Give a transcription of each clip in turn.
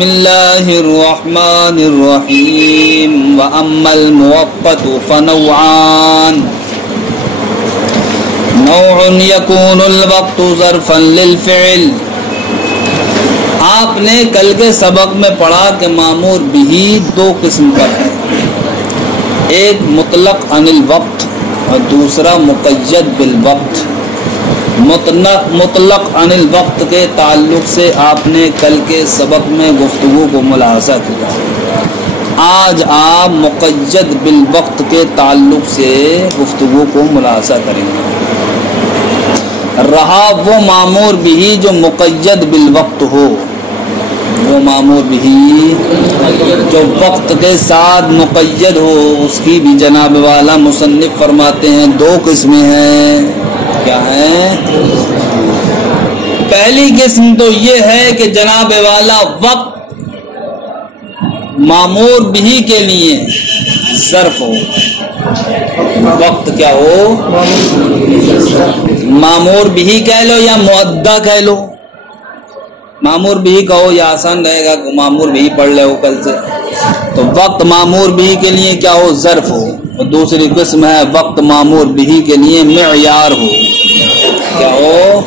بسم اللہ الرحمن الرحیم وَأَمَّا الْمُوَقَّتُ فَنَوْعَانِ نوع يكون الوقت ظرفا للفعل. آپ نے کل کے سبق میں پڑھا کہ مامور بھی دو قسم کا ہے، ایک مطلق عن الوقت اور دوسرا مقید بالوقت. مطلق عن الوقت کے تعلق سے آپ نے کل کے سبق میں گفتگو کو ملاحظہ کیا. آج آپ مقید بالوقت کے تعلق سے گفتگو کو ملاحظہ کریں گے. رہا وہ مامور بھی جو مقید بالوقت ہو، وہ مامور بھی جو وقت کے ساتھ مقید ہو، اس کی بھی جناب والا مصنف فرماتے ہیں دو قسمیں ہیں. کیا ہے؟ پہلی قسم تو یہ ہے کہ جناب والا وقت مامور بھی کے لیے ظرف ہو. وقت کیا ہو؟ مامور بھی کہہ لو یا معدہ کہہ لو. مامور بھی کہو یا آسان رہے گا کہ مامور بھی پڑھ لے ہو کل سے. تو وقت مامور بھی کے لیے کیا ہو؟ ظرف ہو. اور دوسری قسم ہے وقت مامور بھی کے لیے معیار ہو. کیا ہو؟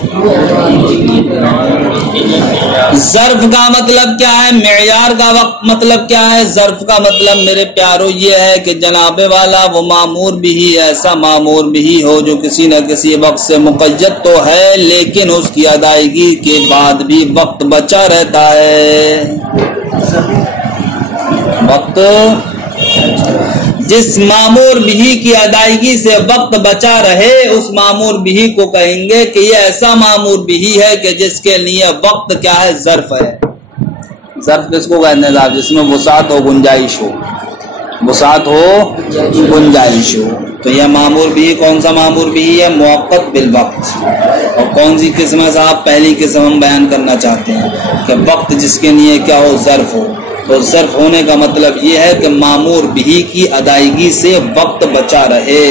ظرف کا مطلب کیا ہے؟ معیار کا وقت مطلب کیا ہے؟ ظرف کا مطلب میرے پیارو یہ ہے کہ جناب والا وہ مامور بھی ایسا مامور بھی ہو جو کسی نہ کسی وقت سے مقید تو ہے، لیکن اس کی ادائیگی کے بعد بھی وقت بچا رہتا ہے. وقت جس مامور بھی کی ادائیگی سے وقت بچا رہے اس مامور بھی کو کہیں گے کہ یہ ایسا مامور بھی ہے کہ جس کے لیے وقت کیا ہے؟ ظرف ہے. ظرف کس کو کہتے ہیں صاحب؟ جس میں وسعت ہو، گنجائش ہو. وسعت ہو، گنجائش ہو. تو یہ مامور بھی کون سا مامور بھی ہے؟ موقت بالوقت. اور کون سی قسم ہے صاحب؟ پہلی قسم ہم بیان کرنا چاہتے ہیں کہ وقت جس کے لیے کیا ہو؟ ظرف ہو. تو ظرف ہونے کا مطلب یہ ہے کہ مامور بھی کی ادائیگی سے وقت بچا رہے.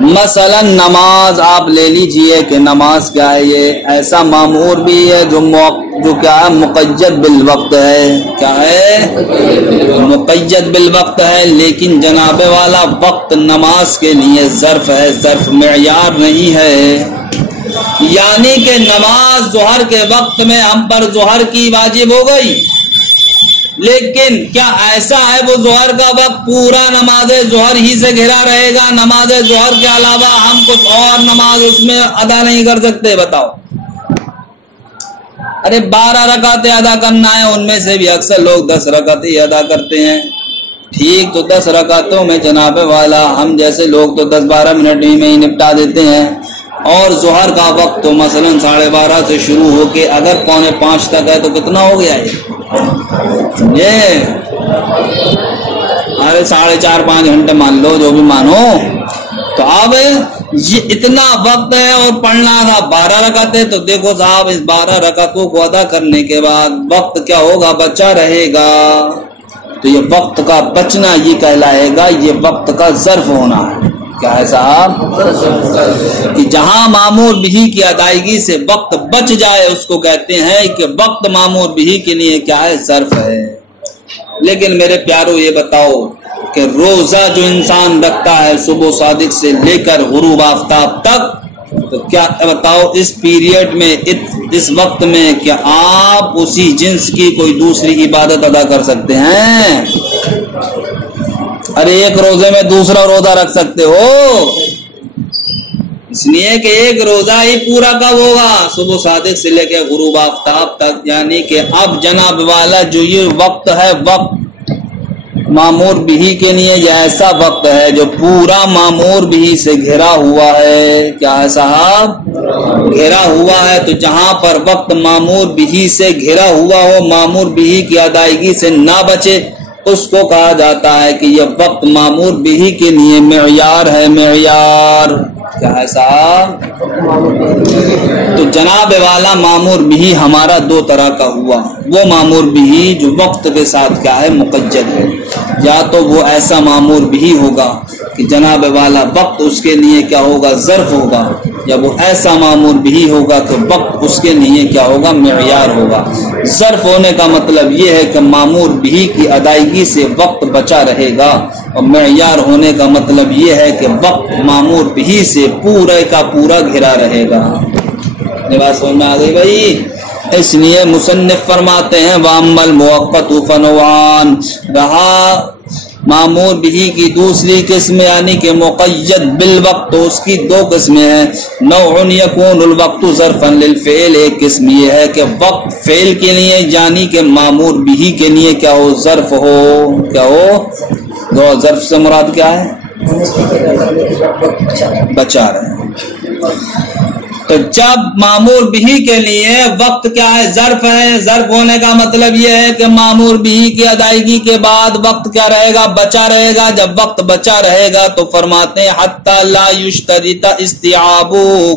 مثلا نماز آپ لے لیجئے کہ نماز کیا ہے؟ یہ ایسا مامور بھی ہے جو کیا ہے؟ مقید بالوقت ہے. کیا ہے؟ مقید بالوقت ہے، لیکن جناب والا وقت نماز کے لیے ظرف ہے، ظرف معیار نہیں ہے. یعنی کہ نماز ظہر کے وقت میں ہم پر ظہر کی واجب ہو گئی، لیکن کیا ایسا ہے وہ ظہر کا وقت پورا نماز ظہر ہی سے گھرا رہے گا؟ نماز ظہر کے علاوہ ہم کچھ اور نماز اس میں ادا نہیں کر سکتے؟ بتاؤ. ارے 12 رکعتیں ادا کرنا ہے، ان میں سے بھی اکثر لوگ 10 رکعتیں ادا کرتے ہیں. ٹھیک، تو 10 رکعتوں میں جناب والا ہم جیسے لوگ تو 10-12 منٹ میں ہی نپٹا دیتے ہیں. اور ظہر کا وقت تو مثلا 12:30 سے شروع ہو کے اگر 4:45 تک ہے تو کتنا ہو گیا یہ؟ ارے 4.5 گھنٹے مان لو، جو بھی مانو. تو اب یہ اتنا وقت ہے اور پڑھنا تھا 12 رکعتیں. تو دیکھو صاحب اس 12 رکعتوں کو ادا کرنے کے بعد وقت کیا ہوگا؟ بچا رہے گا. تو یہ وقت کا بچنا یہ کہلائے گا یہ وقت کا ظرف ہونا ہے. کیا ہے صاحب؟ کہ جہاں مامور بھی کی ادائیگی سے وقت بچ جائے اس کو کہتے ہیں کہ وقت مامور بھی کے لیے کیا ہے؟ ظرف ہے. لیکن میرے پیارو یہ بتاؤ کہ روزہ جو انسان رکھتا ہے صبح صادق سے لے کر غروب آفتاب تک، تو کیا بتاؤ اس پیریڈ میں اس وقت میں کیا آپ اسی جنس کی کوئی دوسری عبادت ادا کر سکتے ہیں؟ ارے ایک روزے میں دوسرا روزہ رکھ سکتے ہو، اس لیے کہ ایک روزہ ہی پورا کب ہوگا؟ صبح صادق سے لے کے غروب آفتاب تک. یعنی کہ اب جناب والا جو یہ وقت ہے وقت مامور بھی کے لیے یہ ایسا وقت ہے جو پورا مامور بھی سے گھرا ہوا ہے. کیا ہے صاحب؟ گھرا ہوا ہے. تو جہاں پر وقت مامور بھی سے گھرا ہوا ہو، مامور بھی کی ادائیگی سے نہ بچے، اس کو کہا جاتا ہے کہ یہ وقت مامور بھی کے لیے معیار ہے. معیار کیا ہے صاحب؟ تو جناب والا مامور بھی ہمارا دو طرح کا ہوا. وہ مامور بھی جو وقت کے ساتھ کیا ہے؟ مقید ہے. یا تو وہ ایسا مامور بھی ہوگا کہ جناب والا وقت اس کے لیے کیا ہوگا؟ ظرف ہوگا، یا وہ ایسا معمول بھی ہوگا کہ وقت اس کے لیے کیا ہوگا؟ معیار ہوگا۔ ظرف ہونے کا مطلب یہ ہے کہ معمول بھی کی ادائیگی سے وقت بچا رہے گا، اور معیار ہونے کا مطلب یہ ہے کہ وقت معمول بھی سے پورے کا پورا گھرا رہے گا۔ یہ بات سمجھ میں آ گئی بھائی؟ اس لیے مصنف فرماتے ہیں وَأَمَّا الْمُوَقَّتُ فَنَوْعَانِ، رہا معمول بھی کی دوسری قسم یعنی کہ مقید بالوقت، تو اس کی دو قسمیں ہیں۔ نوع یکون الوقت ظرفا للفعل، ایک قسم یہ ہے کہ وقت فعل کے لیے یعنی کہ معمول بھی کے لیے کیا ہو؟ ظرف ہو۔ کیا ہو؟ ظرف سے مراد کیا ہے؟ بچا رہے ہیں۔ تو جب معمول بھی کے لیے وقت کیا ہے؟ ظرف ہے۔ ظرف ہونے کا مطلب یہ ہے کہ معمول بھی کی ادائیگی کے بعد وقت کیا رہے گا؟ بچا رہے گا۔ جب وقت بچا رہے گا تو فرماتے ہیں حتی لا یشترط استیعاب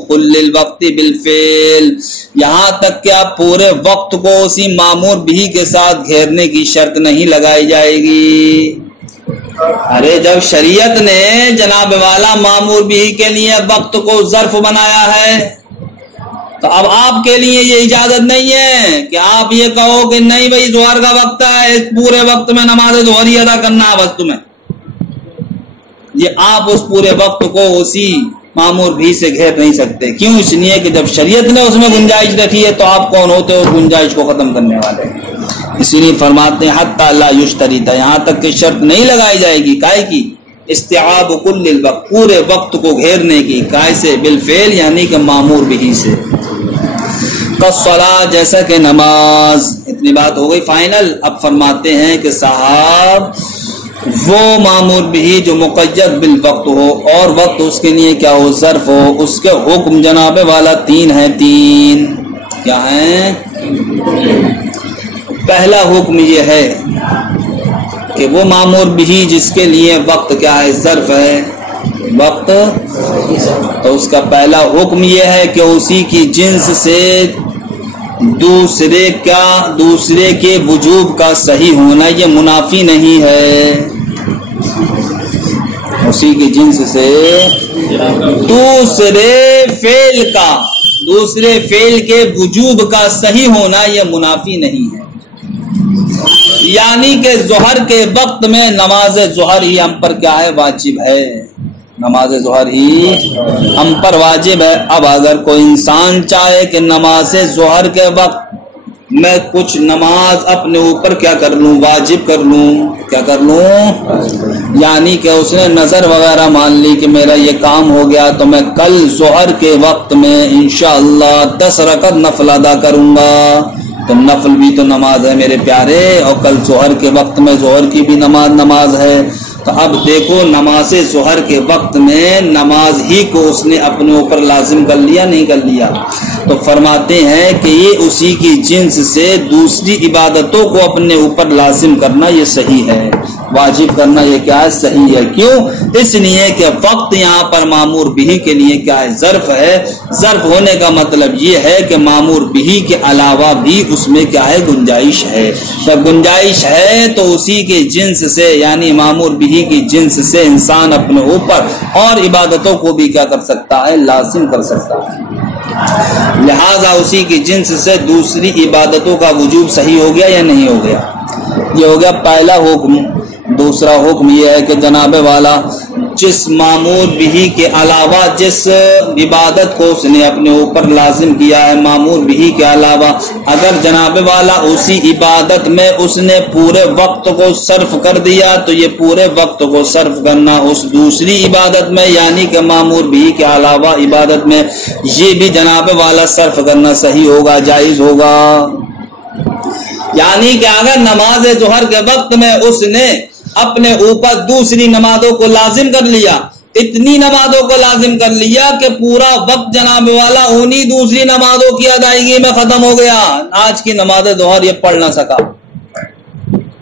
کل الوقت بالفعل، یہاں تک کہ آپ پورے وقت کو اسی معمول بھی کے ساتھ گھیرنے کی شرط نہیں لگائی جائے گی۔ ارے جب شریعت نے جناب والا معمول بھی کے لیے وقت کو ظرف بنایا ہے تو اب آپ کے لیے یہ اجازت نہیں ہے کہ آپ یہ کہو کہ نہیں بھائی ظہر کا وقت ہے، اس پورے وقت میں نماز ظہر ہی ادا کرنا ہے بس تمہیں۔ یہ آپ اس پورے وقت کو اسی معمول بھی سے گھیر نہیں سکتے۔ کیوں؟ اس لیے کہ جب شریعت نے اس میں گنجائش رکھی ہے تو آپ کون ہوتے ہو گنجائش کو ختم کرنے والے؟ اسی لیے فرماتے ہیں حتی لا یشترط، یہاں تک کہ شرط نہیں لگائی جائے گی کائے کی؟ استیعاب کل الوقت، پورے وقت کو گھیرنے کی۔ کائے سے؟ بالفعل یعنی کہ معمول بھی سے۔ کالصلاۃ، جیسا کہ نماز۔ اتنی بات ہو گئی فائنل۔ اب فرماتے ہیں کہ صاحب وہ معمول بھی جو مقید بالوقت ہو اور وقت اس کے لیے کیا ہو؟ ظرف ہو، اس کے حکم جناب والا تین ہیں۔ تین کیا ہیں؟ پہلا حکم یہ ہے کہ وہ معمول بھی جس کے لیے وقت کیا ہے؟ ظرف ہے، وقت، تو اس کا پہلا حکم یہ ہے کہ اسی کی جنس سے دوسرے کے وجوب کا صحیح ہونا یہ منافی نہیں ہے۔ اسی کی جنس سے دوسرے فعل کے وجوب کا صحیح ہونا یہ منافی نہیں ہے۔ یعنی کہ ظہر کے وقت میں نماز ظہر ہی ہم پر کیا ہے؟ واجب ہے۔ نماز ظہر ہی ہم پر واجب ہے۔ اب اگر کوئی انسان چاہے کہ نماز ظہر کے وقت میں کچھ نماز اپنے اوپر کیا کر لوں؟ واجب کر لوں۔ کیا کر لوں؟ یعنی کہ اس نے نظر وغیرہ مان لی کہ میرا یہ کام ہو گیا تو میں کل ظہر کے وقت میں انشاءاللہ 10 رکعت نفل ادا کروں گا۔ تو نفل بھی تو نماز ہے میرے پیارے، اور کل ظہر کے وقت میں ظہر کی بھی نماز ہے۔ تو اب دیکھو نماز ظہر کے وقت میں نماز ہی کو اس نے اپنے اوپر لازم کر لیا، نہیں کر لیا؟ تو فرماتے ہیں کہ یہ اسی کی جنس سے دوسری عبادتوں کو اپنے اوپر لازم کرنا یہ صحیح ہے، واجب کرنا یہ کیا ہے؟ صحیح ہے۔ کیوں؟ اس لیے کہ وقت یہاں پر معمول بھی کے لیے کیا ہے؟ ظرف ہے۔ ظرف ہونے کا مطلب یہ ہے کہ معمول بھی کے علاوہ بھی اس میں کیا ہے؟ گنجائش ہے۔ جب گنجائش ہے تو اسی کے جنس سے یعنی معمول بھی کی جنس سے انسان اپنے اوپر اور عبادتوں کو بھی کیا کر سکتا ہے؟ لازم کر سکتا ہے۔ لہذا اسی کی جنس سے دوسری عبادتوں کا وجوب صحیح ہو گیا یا نہیں ہو گیا؟ یہ ہو گیا پہلا حکم۔ دوسرا حکم یہ ہے کہ جناب والا جس معمول بھی کے علاوہ جس عبادت کو اس نے اپنے اوپر لازم کیا ہے معمول بھی کے علاوہ، اگر جناب والا اسی عبادت میں اس نے پورے وقت کو صرف کر دیا تو یہ پورے وقت کو صرف کرنا اس دوسری عبادت میں یعنی کہ معمول بھی کے علاوہ عبادت میں یہ بھی جناب والا صرف کرنا صحیح ہوگا، جائز ہوگا۔ یعنی کہ اگر نماز ظہر کے وقت میں اس نے اپنے اوپر دوسری نمازوں کو لازم کر لیا، اتنی نمازوں کو لازم کر لیا کہ پورا وقت جناب والا انہی دوسری نمازوں کی ادائیگی میں ختم ہو گیا، آج کی نماز ظہر یہ پڑھ نہ سکا،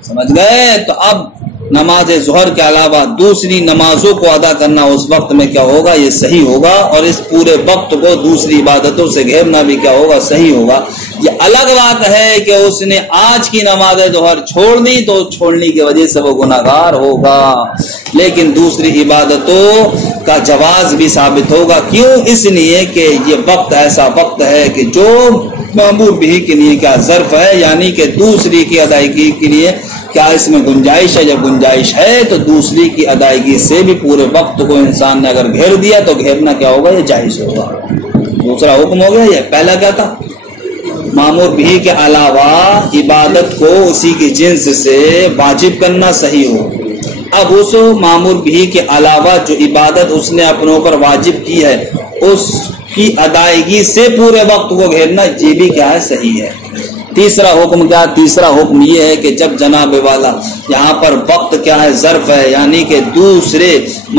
سمجھ گئے؟ تو اب نماز ظہر کے علاوہ دوسری نمازوں کو ادا کرنا اس وقت میں کیا ہوگا؟ یہ صحیح ہوگا، اور اس پورے وقت کو دوسری عبادتوں سے گھیرنا بھی کیا ہوگا؟ صحیح ہوگا۔ یہ الگ بات ہے کہ اس نے آج کی نماز ظہر چھوڑ دی تو چھوڑنے کی وجہ سے وہ گناہگار ہوگا، لیکن دوسری عبادتوں کا جواز بھی ثابت ہوگا. کیوں؟ اس لیے کہ یہ وقت ایسا وقت ہے کہ جو مامور بھی کے لیے کیا ظرف ہے، یعنی کہ دوسری کی ادائیگی کے لیے کیا اس میں گنجائش ہے. جب گنجائش ہے تو دوسری کی ادائیگی سے بھی پورے وقت کو انسان نے اگر گھیر دیا تو گھیرنا کیا ہوگا؟ یہ جائز ہوگا. دوسرا حکم ہو گیا. یہ پہلا کیا تھا؟ مامور بھی کے علاوہ عبادت کو اسی کی جنس سے واجب کرنا صحیح ہو. اب اس مامور بھی کے علاوہ جو عبادت اس نے اپنے اوپر واجب کی ہے اس کی ادائیگی سے پورے وقت کو گھیرنا یہ بھی کیا ہے؟ صحیح ہے. تیسرا حکم کیا؟ تیسرا حکم یہ ہے کہ جب جناب والا یہاں پر وقت کیا ہے؟ ظرف ہے، یعنی کہ دوسرے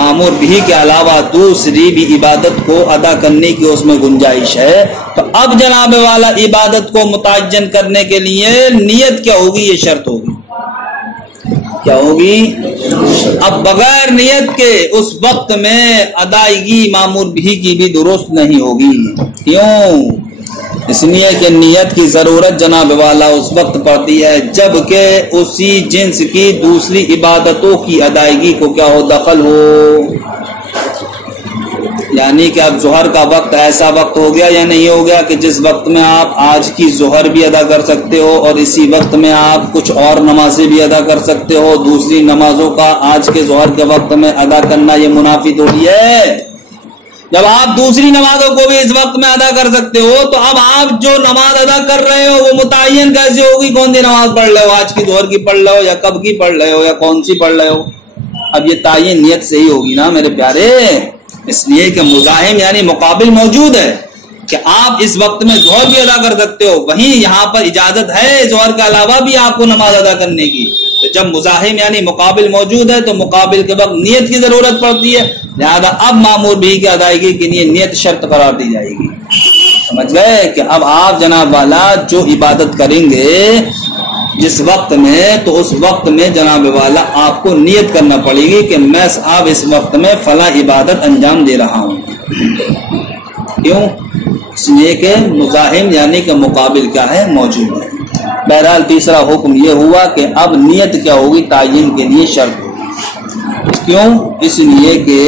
مامور بھی کے علاوہ دوسری بھی عبادت کو ادا کرنے کی اس میں گنجائش ہے، تو اب جناب والا عبادت کو متعین کرنے کے لیے نیت کیا ہوگی؟ یہ شرط ہوگی. کیا ہوگی؟ اب بغیر نیت کے اس وقت میں ادائیگی مامور بھی کی بھی درست نہیں ہوگی. کیوں؟ اس لیے کہ نیت کی ضرورت جناب والا اس وقت پڑتی ہے جب کہ اسی جنس کی دوسری عبادتوں کی ادائیگی کو کیا ہو؟ دخل ہو. یعنی کہ اب ظہر کا وقت ایسا وقت ہو گیا یا نہیں ہو گیا کہ جس وقت میں آپ آج کی ظہر بھی ادا کر سکتے ہو اور اسی وقت میں آپ کچھ اور نمازیں بھی ادا کر سکتے ہو. دوسری نمازوں کا آج کے ظہر کے وقت میں ادا کرنا یہ منافی تھوڑی ہے. جب آپ دوسری نمازوں کو بھی اس وقت میں ادا کر سکتے ہو تو اب آپ جو نماز ادا کر رہے ہو وہ متعین کیسے ہوگی؟ کون سی نماز پڑھ رہے ہو؟ آج کی ظہر کی پڑھ رہے ہو یا کب کی پڑھ رہے ہو یا کون سی پڑھ رہے ہو؟ اب یہ تعین نیت سے ہی ہوگی نا میرے پیارے. اس لیے کہ مزاحم یعنی مقابل موجود ہے کہ آپ اس وقت میں ظہر بھی ادا کر سکتے ہو، وہیں یہاں پر اجازت ہے ظہر کے علاوہ بھی آپ کو نماز ادا کرنے کی. تو جب مزاحم یعنی مقابل موجود ہے تو مقابل کے وقت نیت کی ضرورت پڑتی ہے، لہذا اب مامور بھی کی ادائیگی کے لیے نیت شرط قرار دی جائے گی. سمجھ گئے کہ اب آپ جناب والا جو عبادت کریں گے جس وقت میں تو اس وقت میں جناب والا آپ کو نیت کرنا پڑے گی کہ میں اب اس وقت میں فلاں عبادت انجام دے رہا ہوں. کیوں؟ اس لیے کہ مزاحم یعنی کہ مقابل کیا ہے؟ موجود ہے. بہرحال تیسرا حکم یہ ہوا کہ اب نیت کیا ہوگی؟ تعین کے لیے شرط ہوگی. کیوں؟ اس لیے کہ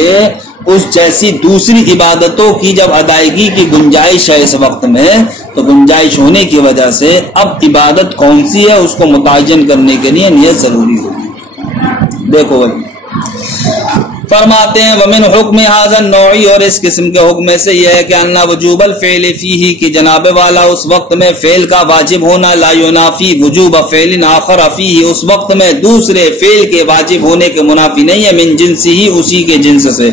اس جیسی دوسری عبادتوں کی جب ادائیگی کی گنجائش ہے اس وقت میں تو گنجائش ہونے کی وجہ سے اب عبادت کون سی ہے اس کو متعین کرنے کے لیے نیت ضروری ہوگی. دیکھو بھائی فرماتے ہیں ومن حکم هذا النوع، اور اس قسم کے حکم سے یہ ہے کہ ان وجوب الفعل فيه کی جناب والا اس وقت میں فعل کا واجب ہونا لا ينافي وجوب فعل آخر فيه اس وقت میں دوسرے فعل کے واجب ہونے کے منافی نہیں ہے، من جنس ہی اسی کے جنس سے.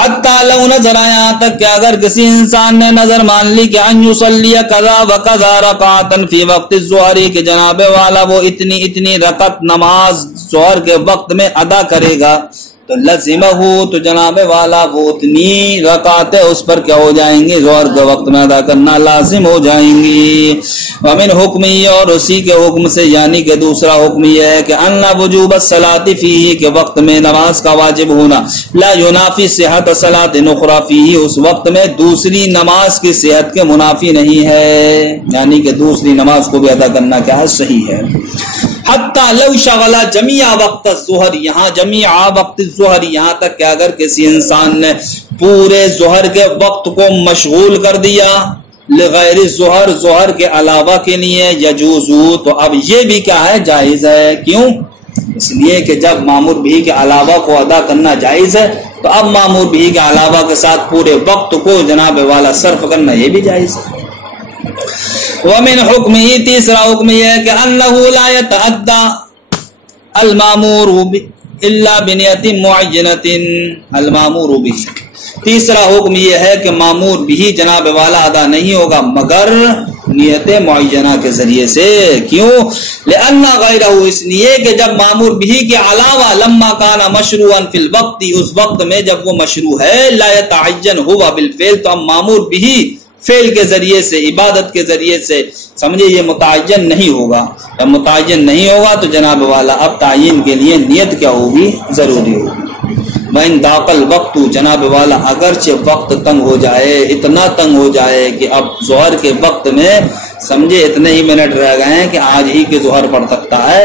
حتی لو نظر آیا تک کہ اگر کسی انسان نے نظر مان لی کہ ان یصلی کذا وکذا رکعتا فی وقت الظہر کہ جناب والا وہ اتنی رکعت نماز ظہر کے وقت میں ادا کرے گا تو لازمہ ہو تو جناب والا وہ اتنی رکعتیں اس پر کیا ہو جائیں گی؟ ظہر کے وقت میں ادا کرنا لازم ہو جائیں گی. ومن حکم یہ اور اسی کے حکم سے یعنی کہ دوسرا حکم یہ ہے کہ ان وجوب الصلاۃ فیہ کے وقت میں نماز کا واجب ہونا لا ینافی صحت صلاۃ اخری فیہ اس وقت میں دوسری نماز کی صحت کے منافی نہیں ہے، یعنی کہ دوسری نماز کو بھی ادا کرنا کیا ہے؟ صحیح ہے. حتی لو شغلہ جمیع وقت الظہر یہاں جمیع وقت الظہر یہاں تک کہ اگر کسی انسان نے پورے ظہر کے وقت کو مشغول کر دیا لغیر الظہر ظہر کے علاوہ کے لیے یجوزو تو اب یہ بھی کیا ہے؟ جائز ہے. کیوں؟ اس لیے کہ جب مامور بھی کے علاوہ کو ادا کرنا جائز ہے تو اب مامور بھی کے علاوہ کے ساتھ پورے وقت کو جناب والا صرف کرنا یہ بھی جائز ہے. ومن حکمہ تیسرا حکم یہ ہے کہ انہ لا یتعدی المامور الا بنیت معینۃ المامور به تیسرا حکم یہ ہے کہ مامور بھی جناب والا ادا نہیں ہوگا مگر نیت معینہ کے ذریعے سے. کیوں؟ لأن غیرہ اس لیے کہ جب مامور بھی کے علاوہ لما کان مشروعا فی الوقت اس وقت میں جب وہ مشروع ہے لا یتعین ہوا بالفعل تو اب مامور بھی فعل کے ذریعے سے عبادت کے ذریعے سے سمجھے یہ متعین نہیں ہوگا. جب متعین نہیں ہوگا تو جناب والا اب تعین کے لیے نیت کیا ہوگی؟ ضروری ہوگی. وَإِن ضَاقَ الْوَقْتُ جناب والا اگرچہ وقت تنگ ہو جائے اتنا تنگ ہو جائے کہ اب ظہر کے وقت میں سمجھے اتنے ہی منٹ رہ گئے ہیں کہ آج ہی کے ظہر پڑ سکتا ہے